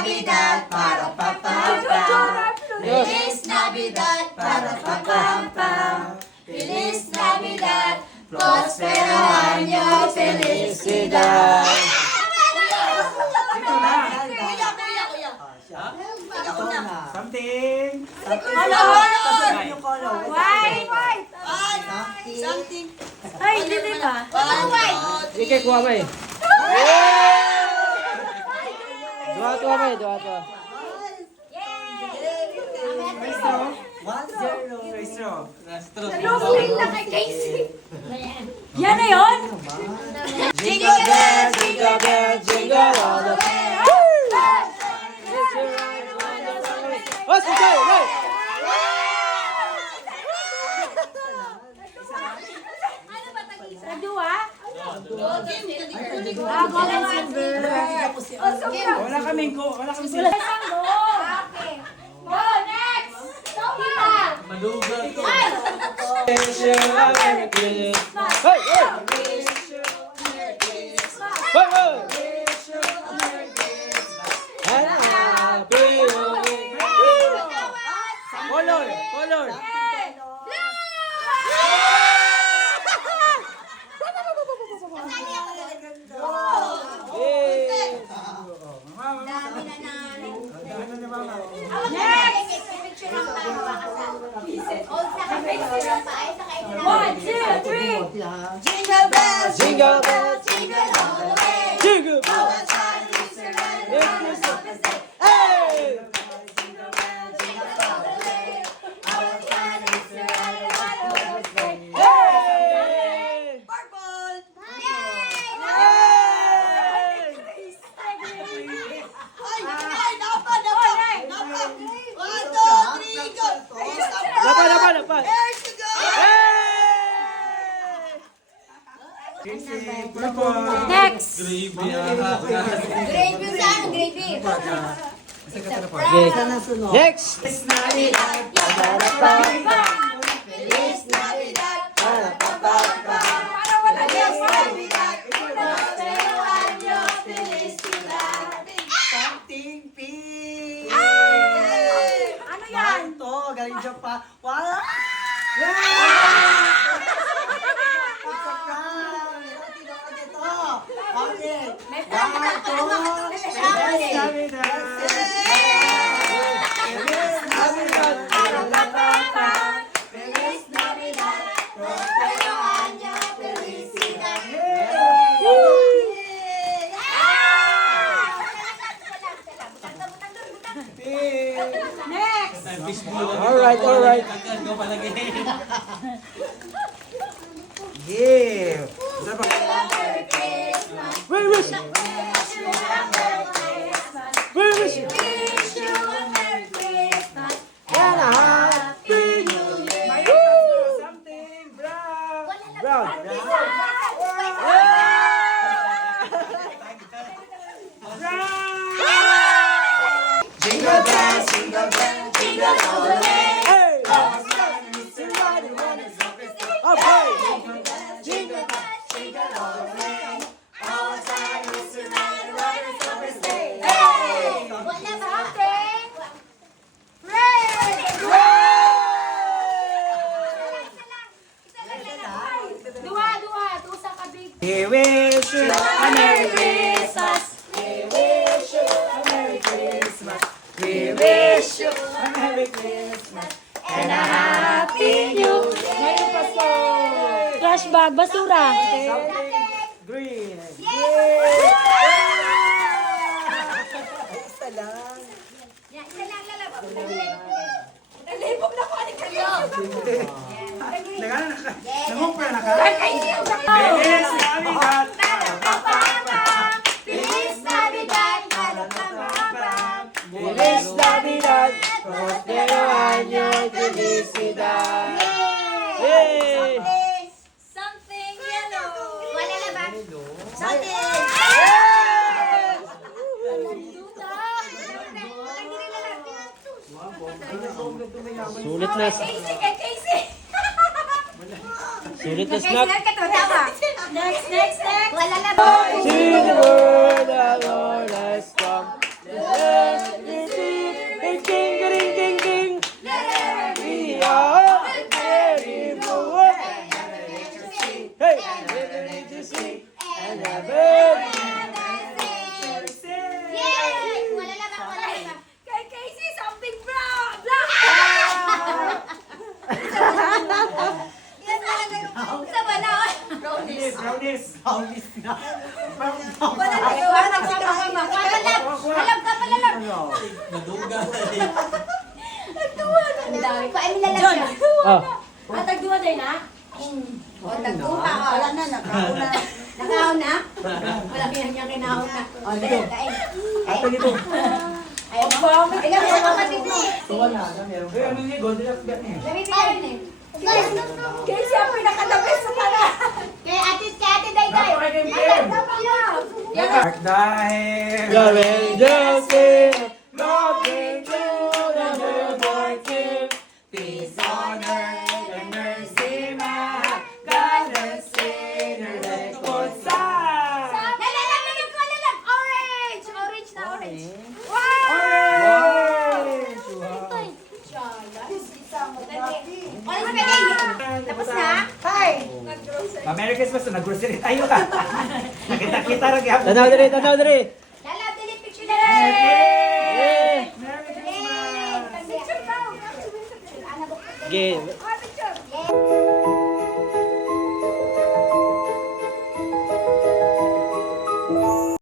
Navidad, para pa pam pam. Feliz Navidad, para pa pam pam. Feliz Navidad, prospero año, felicidad. Something. White. Something. Ay, hindi ba? White. Ike, kuha mo eh. Dua-dua mo eh, dua-dua. Losing na kay Casey. Yan na yun? Jingle bells, jingle bells, jingle all the way. Oh, sige, go! Nagduwa? Wala kaming ko. Wala kaming sila. Okay. Go, next! Tita! Malugat to. Wish you a Merry Christmas. Hey, hey! Hey, hey! And a happy new year. Color, color. Yay! One, two, three. Jingle bells, Jingle bells, jingle all the way. jingle All bells. the time we surround Merry on Christmas. Day. Hey! Jingle bells, jingle all the way. All the time we surround on Day. Hey! Purple. Hey! Ay, dapat. 1, 2, 3, go. Dapat, dapat, dapat. Here's to go. Next. Gravy saan? Gravy. Okay. Next. Feliz Navidad, Feliz Navidad, para pa pa pa. Feliz Navidad, prospero año, felicidad. Something pink. Ano yan? Ito, galing Japan. Wow! Okay. May Feliz Navidad. Feliz Navidad. Feliz Navidad, prospero año, felicidad. Next. Alright, alright. Yeah. Merry Christmas. Where is it? Wish you a Merry Christmas. Where is it? Wish you a Merry Christmas. And a happy New Year. Something brown. brown. Jingle bells, jingle bells, jingle all the way. Hey! Okay. Jingle bells, jingle all the way. Our time is surrounded by the summer day. Hey! Wala ba? Dua. Tusa ka, big. We wish you a Merry Christmas. We wish you a Merry Christmas. We wish you a Merry Christmas. And a Happy New Year. Trash bag, basura. Something green. Nalibog na ko ni kayo. Nangupra na ka? Feliz Navidad. Feliz Navidad, para pa pa pa. Feliz Navidad. Prospero año, felicidad. Yay! Something yellow. Wala na ba? Something. Sulit na. Casey. Sulit na snack. Next. Wala na ba? See the world, the Lord has come. The Wala na gawa na sa kama. Alam ka pala lang. Ang dami ko. Ay, nilalag ka. Oh. Tagduwa tayo na? O, nagtuha. Wala na, nakauna. Nakaon na? Wala kaya kinahon na. O, dali, kain. Ate dito. Ayaw mo? Ilang sa kapatid mo? Tuwa na, meron. Eh, ano yung gold nila? Dami bigyan eh. Kaya siya ang pinakatabi sa pala. Kay ate Dayday. Mark dahil. Gawin Joseph, looking to the newborn King. Peace, honor, and mercy, my God the Savior, let us sing. Orange! Orange na orange. Orange spaghetti. Tapos na? Merry Christmas, nag-grocery tayo ka. Nakita-kita rin gihapon. Tanaw diri, tanaw diri. Lala, delete picture na rin. Merry Yay! Christmas! Picture ka. Game.